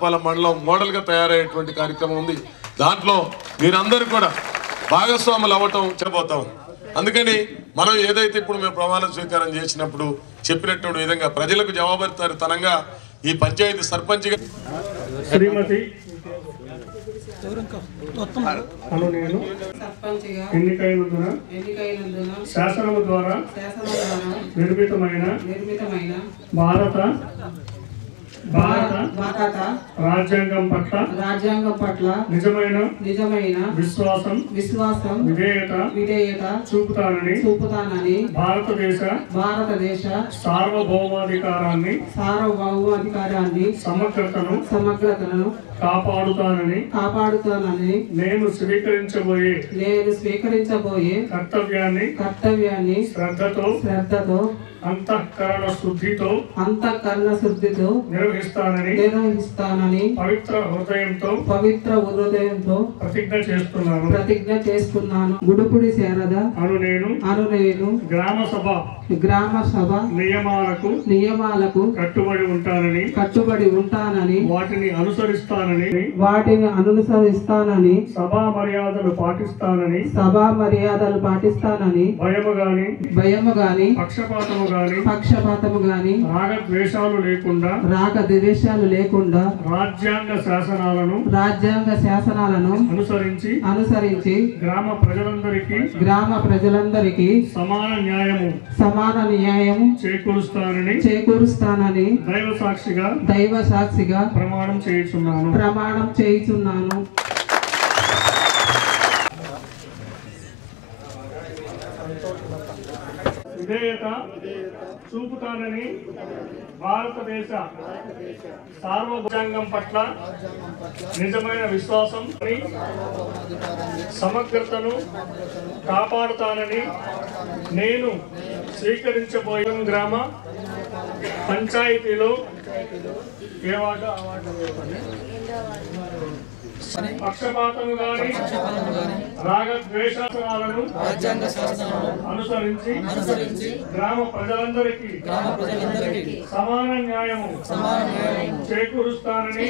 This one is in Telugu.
పాలెం మండలం మోడల్గా తయారయ్యేటువంటి కార్యక్రమం ఉంది. దాంట్లో మీరందరూ కూడా భాగస్వాములు అవ్వటం చెప్పబోతాం అందుకని మనం ఏదైతే ఇప్పుడు మేము ప్రమాణ స్వీకారం చేసినప్పుడు చెప్పినటువంటి విధంగా ప్రజలకు జవాబుదారితనంగా ఈ పంచాయతీ సర్పంచ్గా శ్రీమతి అను నేను సర్పంచ్గా ఎన్నికైనందున ఎన్నికైనందున శాసనము ద్వారా నిర్మితమైన భారత భారత భారత రాజ్యాంగం పట్ల రాజ్యాంగం పట్ల నిజమైన నిజమైన విశ్వాసం విశ్వాసం విధేయత విధేయత చూపుతానని చూపుతానని భారతదేశ భారతదేశ సార్వభౌమాధికారాన్ని సార్వభౌమాధికారాన్ని సమగ్రతను సమగ్రతను కాపాడుతానని కాపాడుతానని నేను స్వీకరించబోయే నేను స్వీకరించబోయే కర్తవ్యాన్ని కర్తవ్యాన్ని శ్రద్ధతో శ్రద్ధతో అంతఃకరణ శుద్ధితో అంతఃకరణ శుద్ధితో నిర్వహిస్తానని నిర్వహిస్తానని పవిత్ర హృదయంతో పవిత్ర హృదయంతో ప్రతిజ్ఞ చేస్తున్నాను. ప్రతిజ్ఞ చేస్తున్నాను. గుడుపుడి శారద అను నేను అను నేను గ్రామ సభ గ్రామ సభ నియమాలకు నియమాలకు కట్టుబడి ఉంటానని కట్టుబడి ఉంటానని వాటిని అనుసరిస్తానని వాటిని అనుసరిస్తానని సభా మర్యాదలు పాటిస్తానని సభా మర్యాదలు పాటిస్తానని భయము గాని భయము గాని పక్షపాతము గాని పక్షపాతము గాని రాగద్వేషాలు లేకుండా రాక ద్వేషాలు లేకుండా రాజ్యాంగ శాసనాలను రాజ్యాంగ శాసనాలను అనుసరించి అనుసరించి గ్రామ ప్రజలందరికీ గ్రామ ప్రజలందరికీ సమాన న్యాయము సమాన న్యాయం చేకూరుస్తానని చేకూరుస్తానని దైవ సాక్షిగా దైవ సాక్షిగా ప్రమాణం చేయుచున్నాను. ప్రమాణం చేయుచున్నాను. విధేయత చూపుతానని భారతదేశ సార్వభౌమాంగం పట్ల నిజమైన విశ్వాసం సమగ్రతను కాపాడుతానని నేను స్వీకరించబోయే గ్రామ పంచాయతీలో ఏ వార్డు ఆ వార్డు పక్షపాతము గాని రాగద్వేషాలను అనుసరించి గ్రామ ప్రజలందరికీ సమాన న్యాయము చేకూరుస్తానని